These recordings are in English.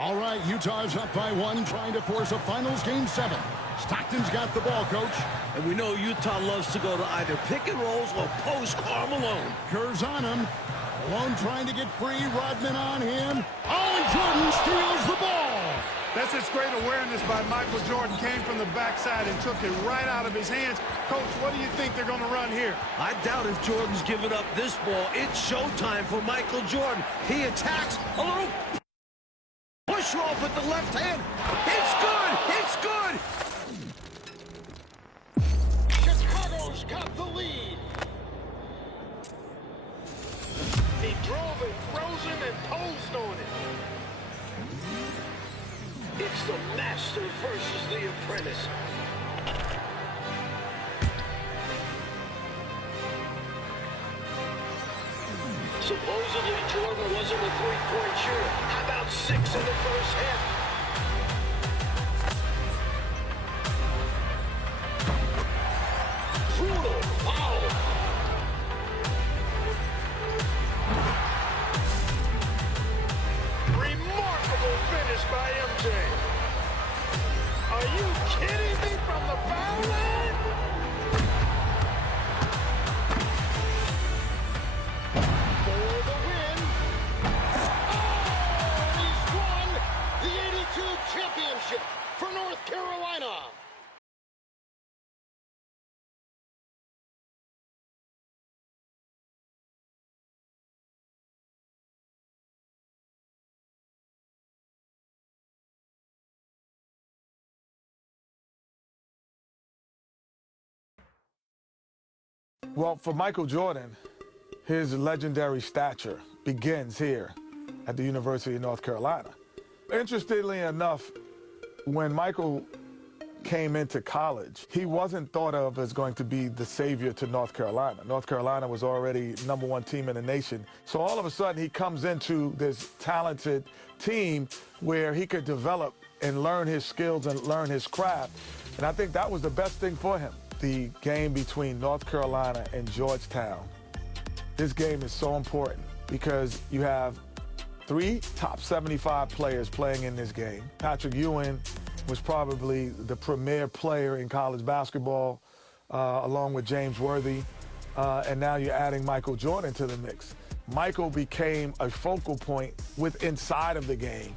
All right, Utah's up by 1, trying to force a finals game 7. Stockton's got the ball, coach. And we know Utah loves to go to either pick and rolls or post Karl Malone. Kerr's on him. Malone trying to get free. Rodman on him. Oh, and Jordan steals the ball. That's just great awareness by Michael Jordan. Came from the backside and took it right out of his hands. Coach, what do you think they're going to run here? I doubt if Jordan's giving up this ball. It's showtime for Michael Jordan. He attacks a little push off with the left hand. It's good. It's good. Chicago's got the lead. He drove it frozen and posed on it. It's the master versus the apprentice. Supposedly Jordan wasn't a three-point shooter. How about 6 in the first half? Brutal foul. Remarkable finish by MJ. Are you kidding me from the foul line? For the win. Oh, and he's won the 82 championship for North Carolina. Well, for Michael Jordan, his legendary stature begins here at the University of North Carolina. Interestingly enough, when Michael came into college, he wasn't thought of as going to be the savior to North Carolina. North Carolina was already #1 team in the nation. So all of a sudden, he comes into this talented team where he could develop and learn his skills and learn his craft. And I think that was the best thing for him. The game between North Carolina and Georgetown. This game is so important because you have 3 top 75 players playing in this game. Patrick Ewing was probably the premier player in college basketball, along with James Worthy. And now you're adding Michael Jordan to the mix. Michael became a focal point inside of the game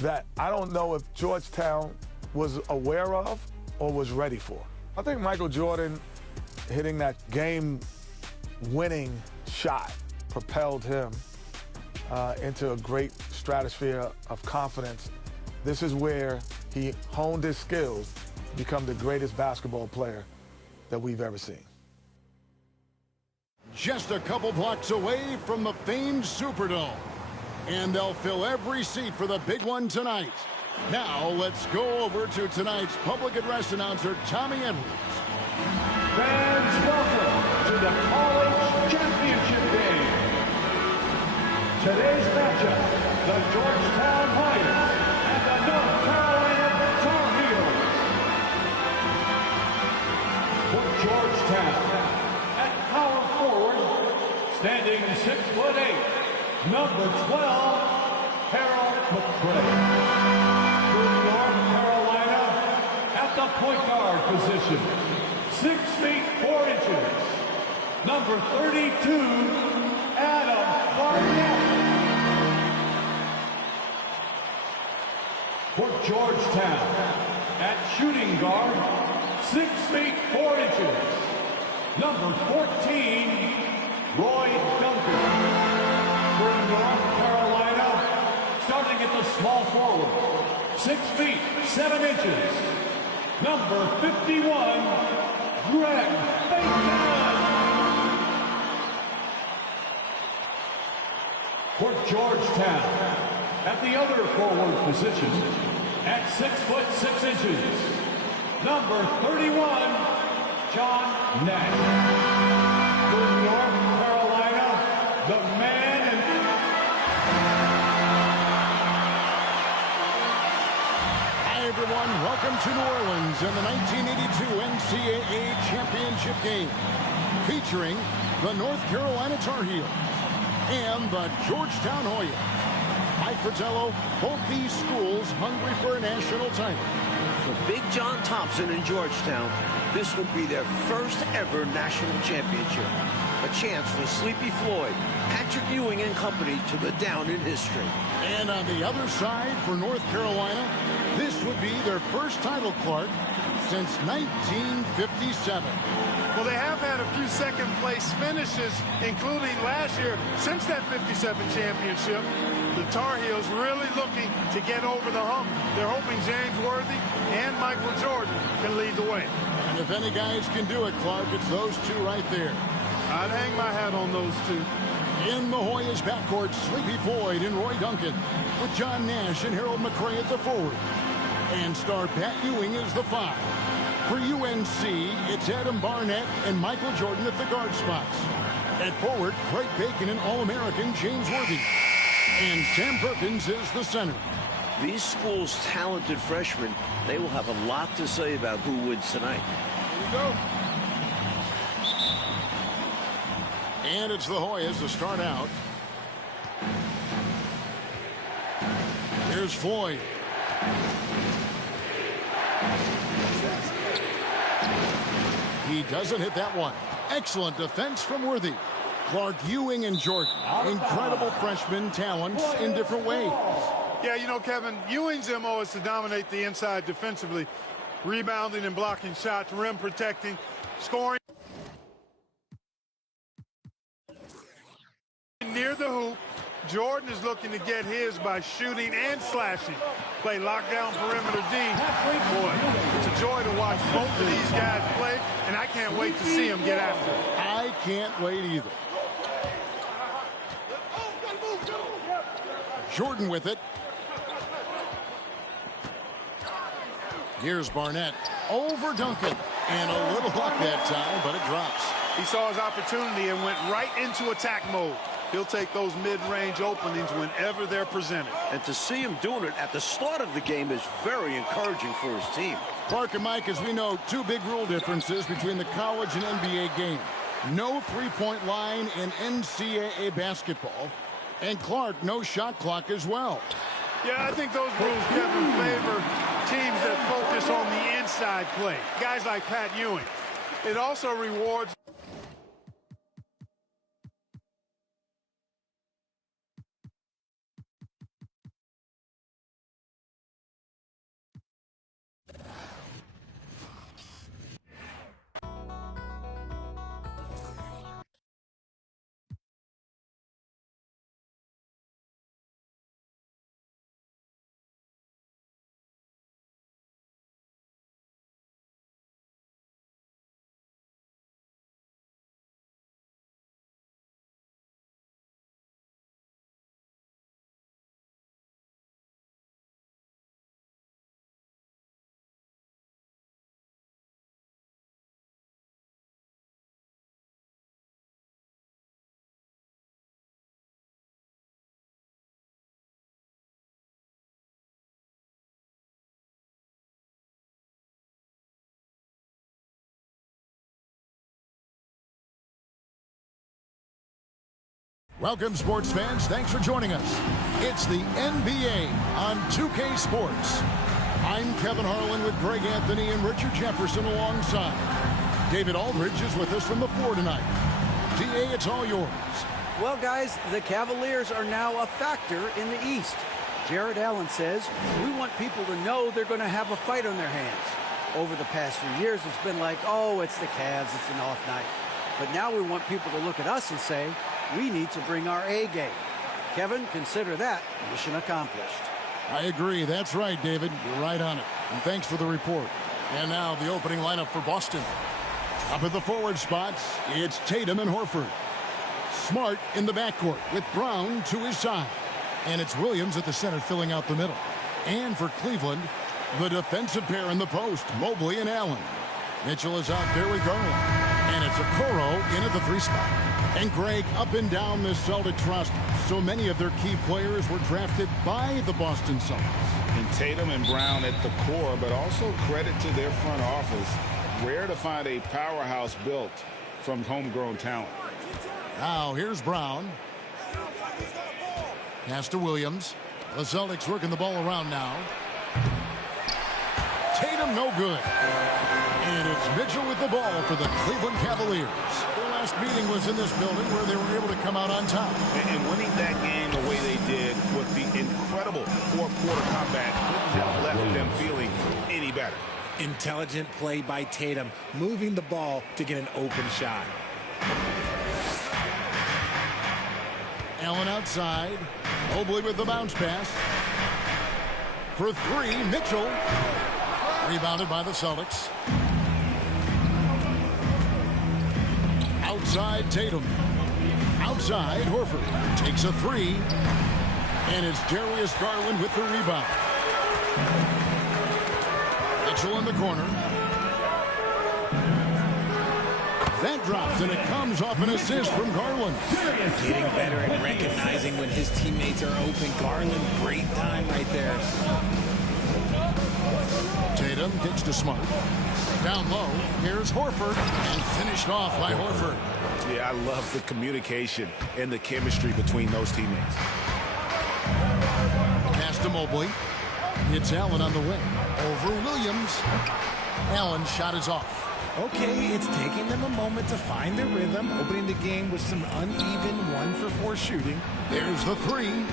that I don't know if Georgetown was aware of or was ready for. I think Michael Jordan hitting that game-winning shot propelled him into a great stratosphere of confidence. This is where he honed his skills to become the greatest basketball player that we've ever seen. Just a couple blocks away from the famed Superdome. And they'll fill every seat for the big one tonight. Now, let's go over to tonight's public address announcer, Tommy Edwards. Fans, welcome to the College Championship Game. Today's matchup, the Georgetown Lions and the North Carolina Tar Heels. For Georgetown, at power forward, standing 6'8", number 12, Harold McCray. North Carolina at the point guard position, 6 feet 4 inches, number 32, Adam Barnett. For Georgetown, at shooting guard, 6 feet 4 inches, number 14, Roy Duncan. For North Carolina, starting at the small forward, 6 feet 7 inches, number 51, Greg Bacon. For Georgetown, at the other forward position, at 6 foot 6 inches, number 31, John Nash. For North Carolina, the man and everyone, welcome to New Orleans in the 1982 NCAA Championship game, featuring the North Carolina Tar Heels and the Georgetown Hoyas. Mike Fratello, both these schools hungry for a national title. For Big John Thompson in Georgetown, this will be their first ever national championship. A chance for Sleepy Floyd, Patrick Ewing and company to go down in history. And on the other side for North Carolina, this would be their first title, Clark, since 1957. Well, they have had a few second-place finishes, including last year. Since that 57 championship, the Tar Heels really looking to get over the hump. They're hoping James Worthy and Michael Jordan can lead the way. And if any guys can do it, Clark, it's those two right there. I'd hang my hat on those two. In the Hoyas backcourt, Sleepy Floyd and Roy Duncan, with John Nash and Harold McRae at the forward. And star Pat Ewing is the 5. For UNC, it's Adam Barnett and Michael Jordan at the guard spots. At forward, Craig Bacon and All-American James Worthy. And Sam Perkins is the center. These schools' talented freshmen, they will have a lot to say about who wins tonight. Here we go. And it's the Hoyas to start out. Here's Floyd. He doesn't hit that one. Excellent defense from Worthy. Clark, Ewing, and Jordan. Incredible freshman talents in different ways. Yeah, you know, Kevin, Ewing's MO is to dominate the inside defensively, rebounding and blocking shots, rim protecting, scoring near the hoop. Jordan is looking to get his by shooting and slashing. Play lockdown perimeter D. Boy, it's a joy to watch both of these guys play, and I can't wait to see them get after it. I can't wait either. Jordan with it. Here's Barnett over Duncan. And a little luck that time, but it drops. He saw his opportunity and went right into attack mode. He'll take those mid-range openings whenever they're presented. And to see him doing it at the start of the game is very encouraging for his team. Clark and Mike, as we know, two big rule differences between the college and NBA game. No three-point line in NCAA basketball. And Clark, no shot clock as well. Yeah, I think those rules, Kevin, favor teams that focus on the inside play. Guys like Pat Ewing. It also rewards Welcome, sports fans. Thanks for joining us. It's the NBA on 2K Sports. I'm Kevin Harlan with Greg Anthony and Richard Jefferson alongside. David Aldridge is with us from the floor tonight. DA, it's all yours. Well, guys, the Cavaliers are now a factor in the East. Jared Allen says, we want people to know they're going to have a fight on their hands. Over the past few years, it's been like, oh, it's the Cavs, it's an off night. But now we want people to look at us and say, we need to bring our A game. Kevin, consider that mission accomplished. I agree. That's right, David. You're right on it. And thanks for the report. And now the opening lineup for Boston. Up at the forward spots, it's Tatum and Horford. Smart in the backcourt with Brown to his side. And it's Williams at the center filling out the middle. And for Cleveland, the defensive pair in the post, Mobley and Allen. Mitchell is out there with Garland. And it's Okoro in at the 3 spot. And Greg, up and down this Celtic trust, so many of their key players were drafted by the Boston Celtics. And Tatum and Brown at the core, but also credit to their front office. Rare to find a powerhouse built from homegrown talent. Now here's Brown. Pass to Williams. The Celtics working the ball around now. Tatum no good. And it's Mitchell with the ball for the Cleveland Cavaliers. Their last meeting was in this building where they were able to come out on top. And winning that game the way they did with the incredible fourth-quarter comeback couldn't have left them feeling any better. Intelligent play by Tatum, moving the ball to get an open shot. Allen outside. Mobley with the bounce pass. For three, Mitchell. Rebounded by the Celtics. Outside Tatum. Outside Horford. Takes a three. And it's Darius Garland with the rebound. Mitchell in the corner. That drops, and it comes off an assist from Garland. Getting better at recognizing when his teammates are open. Garland, great time right there. Tatum kicks to Smart. Down low, here's Horford, and finished off by Horford. Yeah, I love the communication and the chemistry between those teammates. Pass to Mobley. It's Allen on the wing. Over Williams. Allen's shot is off. Okay, it's taking them a moment to find their rhythm, opening the game with some uneven 1-for-4 shooting. There's the three.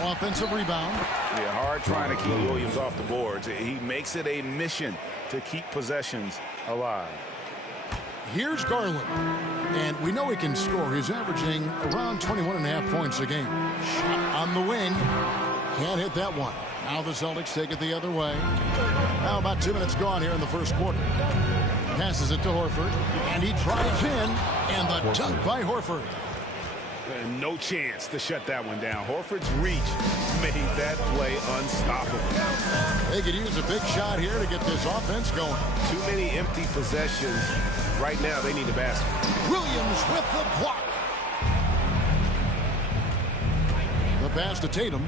Offensive rebound. Yeah, hard trying to keep Williams off the boards. He makes it a mission to keep possessions alive. Here's Garland. And we know he can score. He's averaging around 21.5 points a game. Shot on the wing. Can't hit that one. Now the Celtics take it the other way. Now about 2 minutes gone here in the first quarter. Passes it to Horford. And he drives in. And the dunk by Horford. No chance to shut that one down. Horford's reach made that play unstoppable. They could use a big shot here to get this offense going. Too many empty possessions. Right now, they need a basket. Williams with the block. The pass to Tatum.